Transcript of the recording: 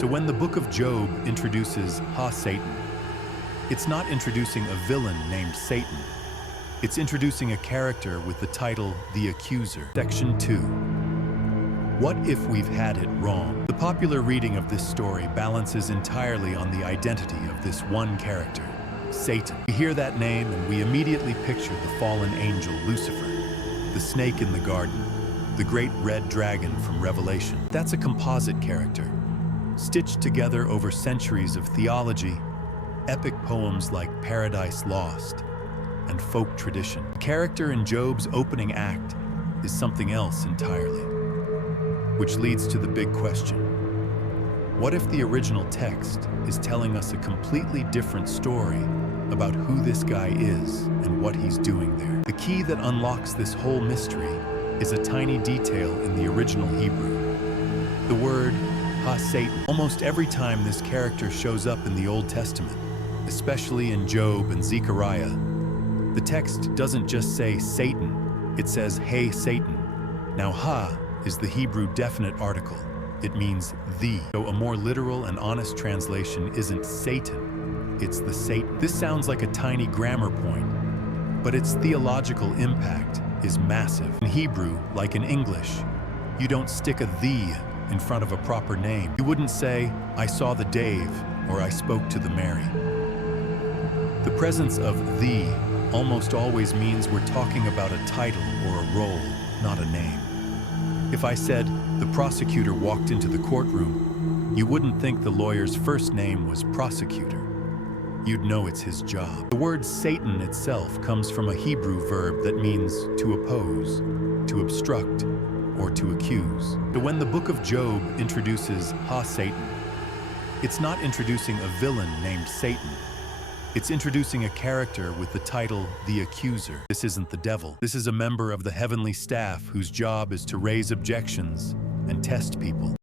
So when the book of Job introduces Satan, it's not introducing a villain named Satan. It's introducing a character with the title The Accuser. Section 2. What if we've had it wrong? The popular reading of this story balances entirely on the identity of this one character, Satan. We hear that name and we immediately picture the fallen angel Lucifer, the snake in the garden, the great red dragon from Revelation. That's a composite character, stitched together over centuries of theology, epic poems like Paradise Lost, and folk tradition. The character in Job's opening act is something else entirely, which leads to the big question. What if the original text is telling us a completely different story about who this guy is and what he's doing there? The key that unlocks this whole mystery is a tiny detail in the original Hebrew. The word Satan. Almost every time this character shows up in the Old Testament, especially in Job and Zechariah, the text doesn't just say Satan, it says, "Hey, Satan." Now, is the Hebrew definite article. It means the. So a more literal and honest translation isn't Satan, it's the Satan. This sounds like a tiny grammar point, but its theological impact is massive. In Hebrew, like in English, you don't stick a "the" in front of a proper name. You wouldn't say, "I saw the Dave," or "I spoke to the Mary." The presence of "the" almost always means we're talking about a title or a role, not a name. If I said, "The prosecutor walked into the courtroom," you wouldn't think the lawyer's first name was prosecutor. You'd know it's his job. The word Satan itself comes from a Hebrew verb that means to oppose, to obstruct, or to accuse. So when the book of Job introduces Satan, it's not introducing a villain named Satan. It's introducing a character with the title The Accuser. This isn't the devil. This is a member of the heavenly staff whose job is to raise objections and test people.